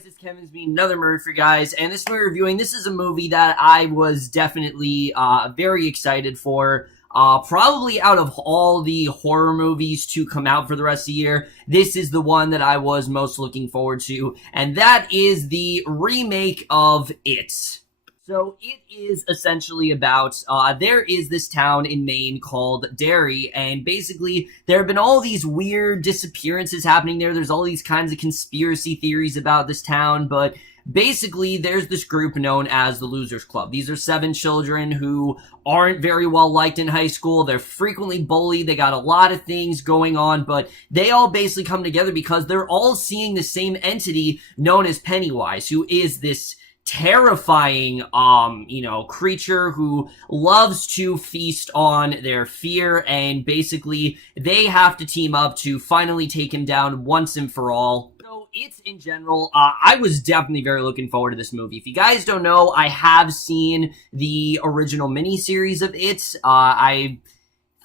guys, it's Kevin's being another movie for you guys, and this movie reviewing, this is a movie that I was definitely very excited for. Probably out of all the horror movies to come out for the rest of the year, this is the one that I was most looking forward to, and that is the remake of It. So it is essentially about, there is this town in Maine called Derry, and basically there have been all these weird disappearances happening there. There's all these kinds of conspiracy theories about this town, but basically there's this group known as the Losers Club. These are 7 children who aren't very well liked in high school. They're frequently bullied. They got a lot of things going on, but they all basically come together because they're all seeing the same entity known as Pennywise, who is this terrifying, creature who loves to feast on their fear, and basically they have to team up to finally take him down once and for all. So It's in general, I was definitely very looking forward to this movie. If you guys don't know, I have seen the original miniseries of It. I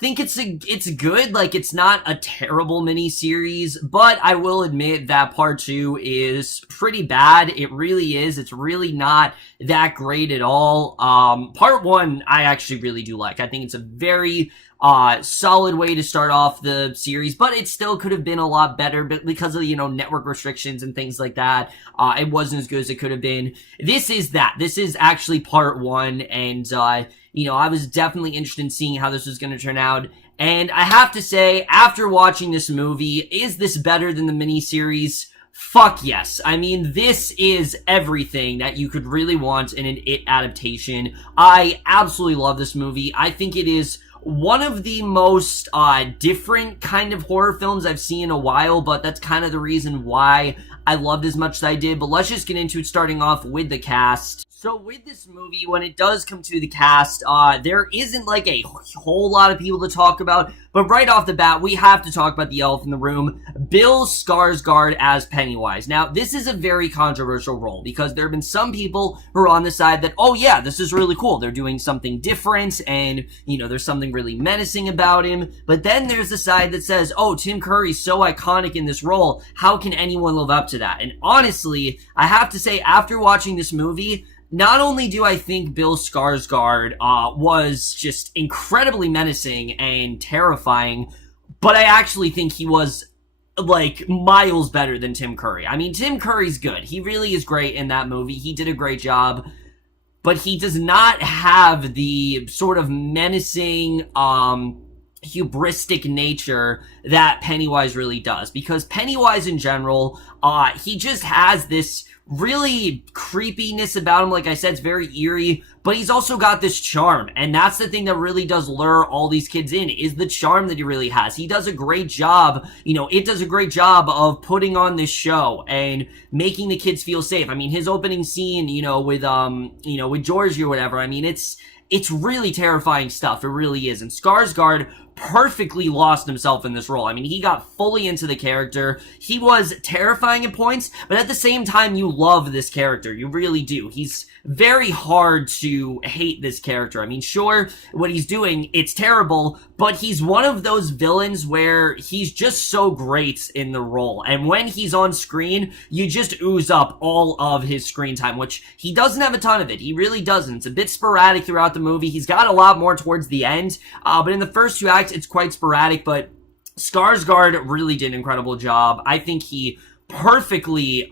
think it's good. Like, it's not a terrible miniseries, but I will admit that part 2 is pretty bad. It really is. It's really not that great at all. Part 1 I actually really do like. I think it's a very solid way to start off the series, but it still could have been a lot better, but because of, network restrictions and things like that, it wasn't as good as it could have been. This is that. This is actually part 1, and I was definitely interested in seeing how this was going to turn out. And I have to say, after watching this movie, is this better than the miniseries? Fuck yes. I mean, this is everything that you could really want in an It adaptation. I absolutely love this movie. I think it is one of the most different kind of horror films I've seen in a while, but that's kind of the reason why I loved as much as I did. But let's just get into it, starting off with the cast. So with this movie, when it does come to the cast, there isn't like a whole lot of people to talk about, but right off the bat, we have to talk about the elephant in the room, Bill Skarsgard as Pennywise. Now, this is a very controversial role, because there have been some people who are on the side that, oh yeah, this is really cool, they're doing something different, and, there's something really menacing about him, but then there's the side that says, oh, Tim Curry's so iconic in this role, how can anyone live up to that? And honestly, I have to say, after watching this movie, not only do I think Bill Skarsgard was just incredibly menacing and terrifying, but I actually think he was, like, miles better than Tim Curry. I mean, Tim Curry's good. He really is great in that movie. He did a great job. But he does not have the sort of menacing, hubristic nature that Pennywise really does. Because Pennywise in general, he just has this really creepiness about him. Like I said, it's very eerie, but he's also got this charm, and that's the thing that really does lure all these kids in, is the charm that he really has. He does a great job, it does a great job of putting on this show and making the kids feel safe. I mean, his opening scene, with Georgie or whatever, I mean, it's really terrifying stuff. It really is. And Skarsgård perfectly lost himself in this role. I mean, he got fully into the character. He was terrifying at points, but at the same time, you love this character. You really do. He's very hard to hate this character. I mean, sure, what he's doing, it's terrible, but he's one of those villains where he's just so great in the role. And when he's on screen, you just ooze up all of his screen time, which he doesn't have a ton of it. He really doesn't. It's a bit sporadic throughout the movie. He's got a lot more towards the end, but in the first 2 acts, it's quite sporadic. But Skarsgård really did an incredible job. I think he perfectly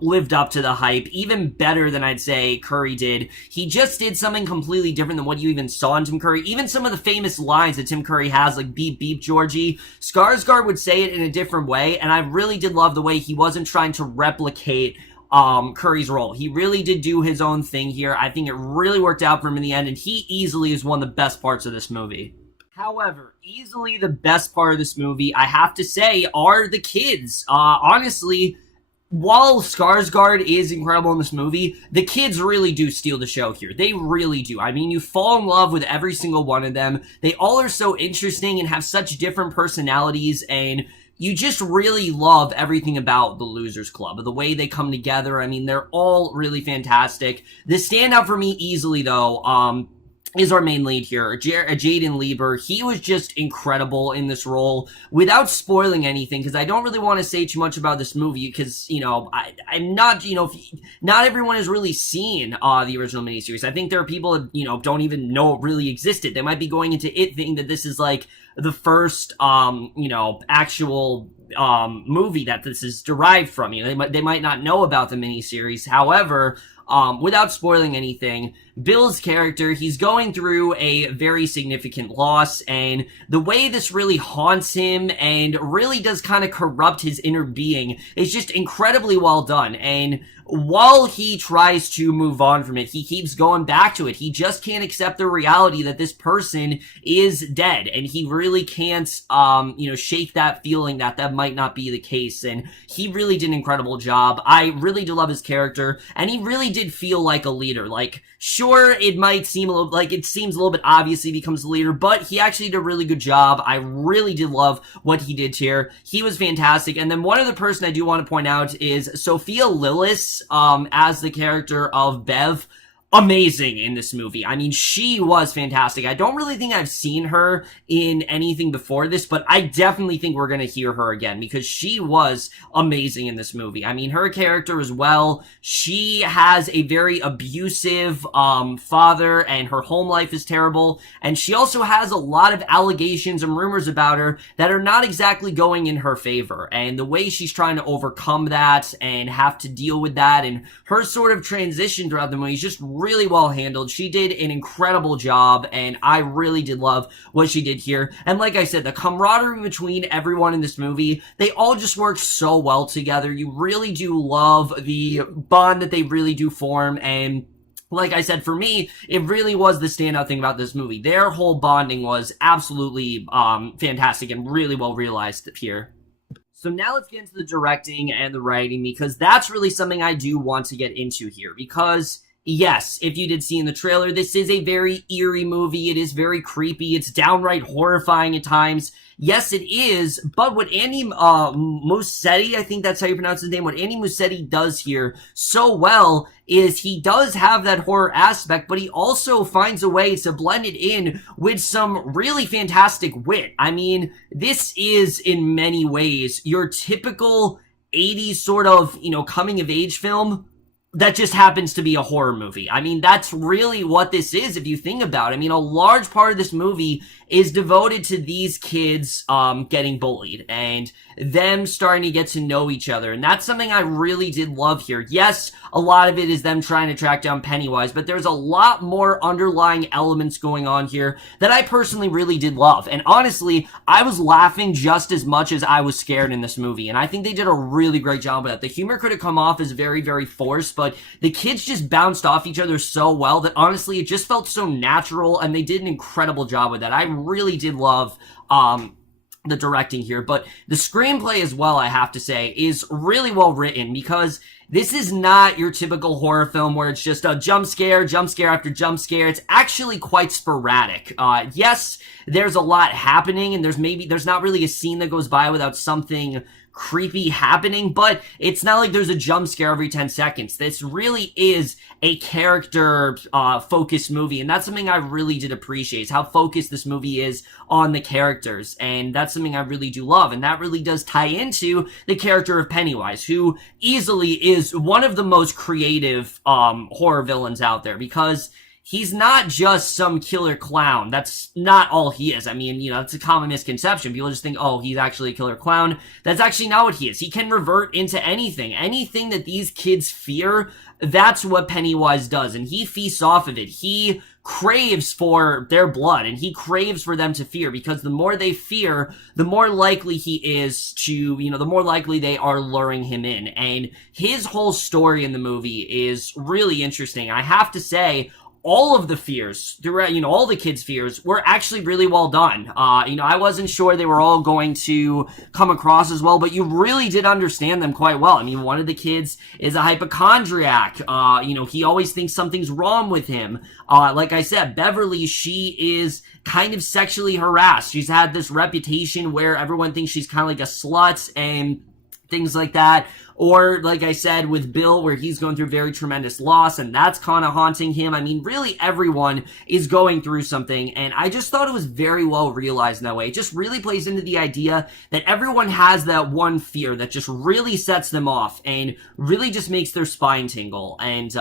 lived up to the hype, even better than I'd say Curry did. He just did something completely different than what you even saw in Tim Curry. Even some of the famous lines that Tim Curry has, like beep beep Georgie, Skarsgård would say it in a different way, and I really did love the way he wasn't trying to replicate Curry's role. He really did do his own thing here. I think it really worked out for him in the end, and he easily is one of the best parts of this movie. However, easily the best part of this movie, I have to say, are the kids. Honestly, while Skarsgård is incredible in this movie, the kids really do steal the show here. They really do. I mean, you fall in love with every single one of them. They all are so interesting and have such different personalities, and you just really love everything about the Losers Club, the way they come together. I mean, they're all really fantastic. The standout for me easily, though, is our main lead here, Jaeden Lieberher. He was just incredible in this role. Without spoiling anything, because I don't really want to say too much about this movie, because, I'm not, not everyone has really seen the original miniseries. I think there are people that, don't even know it really existed. They might be going into it thinking that this is, like, the first, actual movie that this is derived from. They might not know about the miniseries. However, without spoiling anything, Bill's character, he's going through a very significant loss, and the way this really haunts him and really does kind of corrupt his inner being is just incredibly well done. And while he tries to move on from it, he keeps going back to it. He just can't accept the reality that this person is dead, and he really can't, shake that feeling that that might not be the case. And he really did an incredible job. I really do love his character, and he really did feel like a leader. Like, sure, it might seem a little, like, it seems a little bit obvious he becomes the leader, but he actually did a really good job. I really did love what he did here. He was fantastic. And then one other person I do want to point out is Sophia Lillis, as the character of Bev. Amazing in this movie. I mean, she was fantastic. I don't really think I've seen her in anything before this, but I definitely think we're going to hear her again, because she was amazing in this movie. I mean, her character as well, she has a very abusive father, and her home life is terrible, and she also has a lot of allegations and rumors about her that are not exactly going in her favor, and the way she's trying to overcome that and have to deal with that, and her sort of transition throughout the movie is just really well handled. She did an incredible job, and I really did love what she did here. And like I said, the camaraderie between everyone in this movie, they all just work so well together. You really do love the bond that they really do form, and like I said, for me, it really was the standout thing about this movie. Their whole bonding was absolutely fantastic and really well realized here. So now let's get into the directing and the writing, because that's really something I do want to get into here, because yes, if you did see in the trailer, this is a very eerie movie. It is very creepy. It's downright horrifying at times. Yes, it is, but what Andy Muschietti, I think that's how you pronounce his name, what Andy Muschietti does here so well is he does have that horror aspect, but he also finds a way to blend it in with some really fantastic wit. I mean, this is in many ways your typical 80s sort of, coming of age film that just happens to be a horror movie. I mean, that's really what this is if you think about it. I mean, a large part of this movie is devoted to these kids getting bullied and them starting to get to know each other. And that's something I really did love here. Yes, a lot of it is them trying to track down Pennywise, but there's a lot more underlying elements going on here that I personally really did love. And honestly, I was laughing just as much as I was scared in this movie. And I think they did a really great job of that. The humor could have come off as very, very forced, but the kids just bounced off each other so well that honestly, it just felt so natural, and they did an incredible job with that. I really did love the directing here, but the screenplay as well, I have to say, is really well written, because this is not your typical horror film where it's just a jump scare after jump scare. It's actually quite sporadic. Yes, there's a lot happening, and there's not really a scene that goes by without something creepy happening, but it's not like there's a jump scare every 10 seconds. This really is a character focused movie, and that's something I really did appreciate, is how focused this movie is on the characters, and that's something I really do love, and that really does tie into the character of Pennywise, who easily is one of the most creative horror villains out there, because he's not just some killer clown. That's not all he is. I mean, it's a common misconception. People just think, oh, he's actually a killer clown. That's actually not what he is. He can revert into anything. Anything that these kids fear, that's what Pennywise does, and he feasts off of it. He craves for their blood, and he craves for them to fear, because the more they fear, the more likely he is to, the more likely they are luring him in. And his whole story in the movie is really interesting. I have to say, all of the fears, all the kids' fears were actually really well done. I wasn't sure they were all going to come across as well, but you really did understand them quite well. I mean, one of the kids is a hypochondriac. He always thinks something's wrong with him. Like I said, Beverly, she is kind of sexually harassed. She's had this reputation where everyone thinks she's kind of like a slut, and things like that. Or, like I said, with Bill, where he's going through very tremendous loss, and that's kind of haunting him. I mean, really everyone is going through something, and I just thought it was very well realized in that way. It just really plays into the idea that everyone has that one fear that just really sets them off, and really just makes their spine tingle. And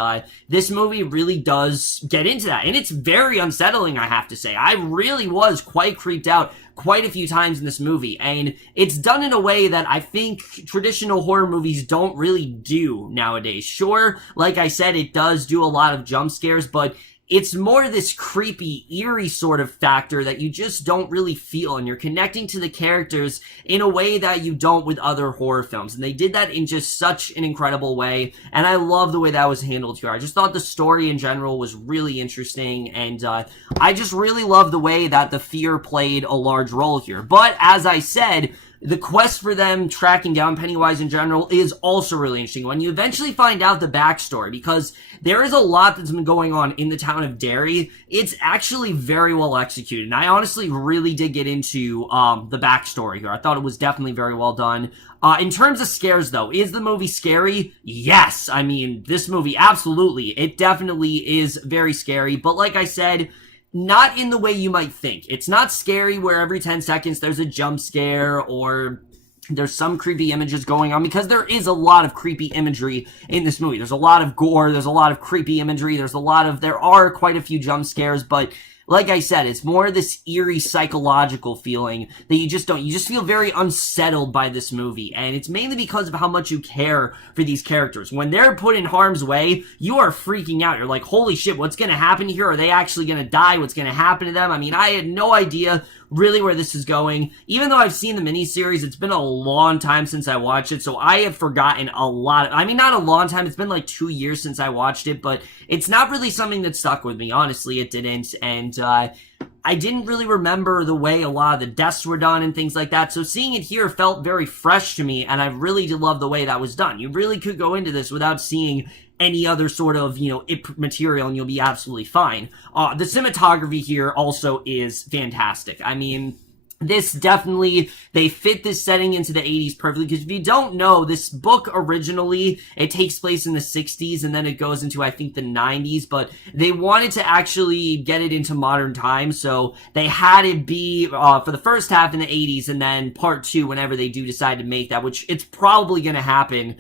this movie really does get into that, and it's very unsettling, I have to say. I really was quite creeped out quite a few times in this movie, and it's done in a way that I think traditional horror movies don't really do nowadays. Sure, like I said, it does do a lot of jump scares, but it's more this creepy, eerie sort of factor that you just don't really feel, and you're connecting to the characters in a way that you don't with other horror films. And they did that in just such an incredible way, and I love the way that was handled here. I just thought the story in general was really interesting, and I just really love the way that the fear played a large role here. But as I said, the quest for them tracking down Pennywise in general is also really interesting when you eventually find out the backstory, because there is a lot that's been going on in the town of Derry. It's actually very well executed, and I honestly really did get into the backstory here. I thought it was definitely very well done. In terms of scares, though, is the movie scary? Yes. I mean, this movie, absolutely. It definitely is very scary, but like I said, not in the way you might think. It's not scary where every 10 seconds there's a jump scare or there's some creepy images going on, because there is a lot of creepy imagery in this movie. There's a lot of gore, there's a lot of creepy imagery, there are quite a few jump scares, but like I said, it's more this eerie psychological feeling that you just feel very unsettled by this movie, and it's mainly because of how much you care for these characters. When they're put in harm's way, you are freaking out. You're like, holy shit, what's gonna happen here? Are they actually gonna die? What's gonna happen to them? I mean, I had no idea really where this is going. Even though I've seen the miniseries, it's been a long time since I watched it, so I have forgotten a lot. I mean, not a long time, it's been like 2 years since I watched it, but it's not really something that stuck with me. Honestly, it didn't, and I didn't really remember the way a lot of the deaths were done and things like that, so seeing it here felt very fresh to me, and I really did love the way that was done. You really could go into this without seeing any other sort of, IP material, and you'll be absolutely fine. The cinematography here also is fantastic. I mean, this definitely, they fit this setting into the 80s perfectly, because if you don't know, this book originally, it takes place in the 60s, and then it goes into, I think, the 90s, but they wanted to actually get it into modern times, so they had it be, for the first half in the 80s, and then part 2, whenever they do decide to make that, which it's probably gonna happen,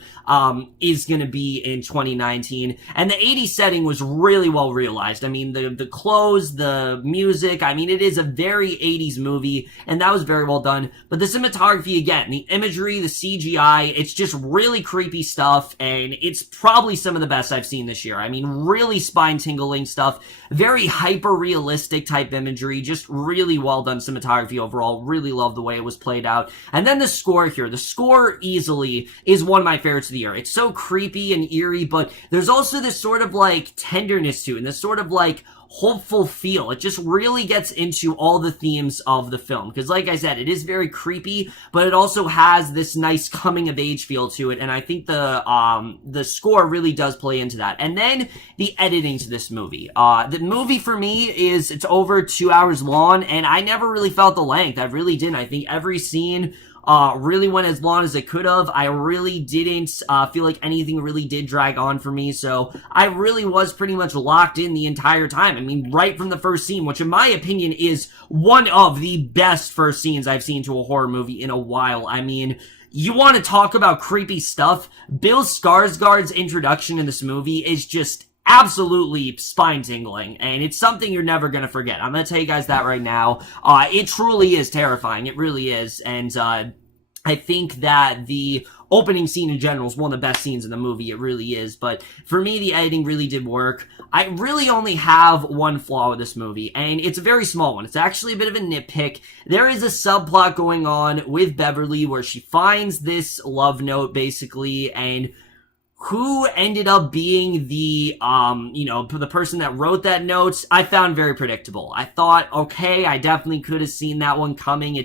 is gonna be in 2019, and the 80s setting was really well realized. I mean, the clothes, the music, I mean, it is a very 80s movie, and that was very well done. But the cinematography, again, the imagery, the CGI, it's just really creepy stuff, and it's probably some of the best I've seen this year. I mean, really spine-tingling stuff, very hyper-realistic type imagery, just really well done cinematography overall. Really love the way it was played out. And then the score here. The score easily is one of my favorites of the year. It's so creepy and eerie, but there's also this sort of, like, tenderness to it, and this sort of, like, hopeful feel. It just really gets into all the themes of the film, because like I said, it is very creepy, but it also has this nice coming of age feel to it, and I think the score really does play into that. And then the editing to this movie. The movie for me it's over 2 hours long, and I never really felt the length. I really didn't. I think every scene really went as long as it could have. I really didn't feel like anything really did drag on for me, so I really was pretty much locked in the entire time. I mean, right from the first scene, which in my opinion is one of the best first scenes I've seen to a horror movie in a while. I mean, you want to talk about creepy stuff? Bill Skarsgard's introduction in this movie is just absolutely spine-tingling, and it's something you're never gonna forget. I'm gonna tell you guys that right now. It truly is terrifying. It really is, and I think that the opening scene in general is one of the best scenes in the movie. It really is, but for me, the editing really did work. I really only have one flaw with this movie, and it's a very small one. It's actually a bit of a nitpick. There is a subplot going on with Beverly where she finds this love note, basically, and who ended up being the person that wrote that note, I found very predictable. I thought, okay, I definitely could have seen that one coming.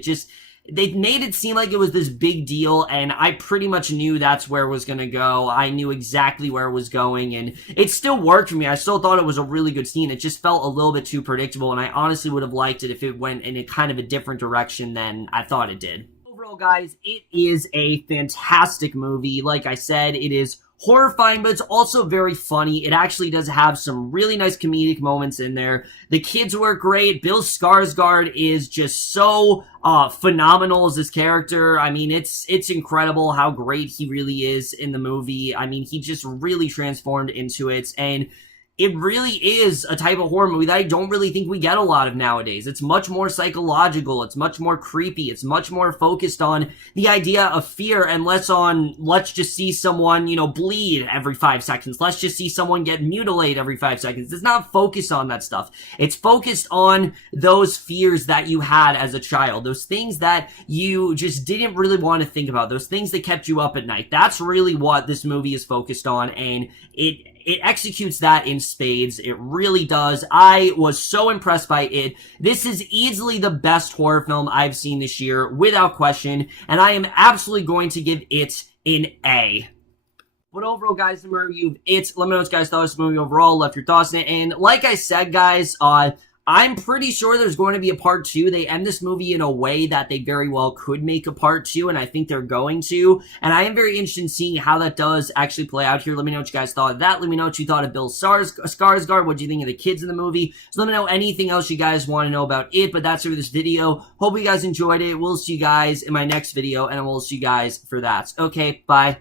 They made it seem like it was this big deal, and I pretty much knew that's where it was gonna go. I knew exactly where it was going, and it still worked for me. I still thought it was a really good scene. It just felt a little bit too predictable, and I honestly would have liked it if it went in a kind of a different direction than I thought it did. overall, guys, it is a fantastic movie. Like I said, it is horrifying, but it's also very funny. It actually does have some really nice comedic moments in there. The kids were great. Bill Skarsgard is just so phenomenal as this character. I mean, it's incredible how great he really is in the movie. I mean, he just really transformed into it, and it really is a type of horror movie that I don't really think we get a lot of nowadays. It's much more psychological. It's much more creepy. It's much more focused on the idea of fear and less on, let's just see someone, bleed every 5 seconds. Let's just see someone get mutilated every 5 seconds. It's not focused on that stuff. It's focused on those fears that you had as a child. Those things that you just didn't really want to think about. Those things that kept you up at night. That's really what this movie is focused on, and it executes that in spades. It really does. I was so impressed by it. This is easily the best horror film I've seen this year, without question, and I am absolutely going to give it an A. But overall, guys, the review of it. Let me know what you guys thought of this movie overall. Left your thoughts in it. And like I said, guys, I'm pretty sure there's going to be a part 2. They end this movie in a way that they very well could make a part 2, and I think they're going to. And I am very interested in seeing how that does actually play out here. Let me know what you guys thought of that. Let me know what you thought of Bill Skarsgard. What do you think of the kids in the movie? So let me know anything else you guys want to know about it. But that's it for this video. Hope you guys enjoyed it. We'll see you guys in my next video, and we'll see you guys for that. Okay, bye.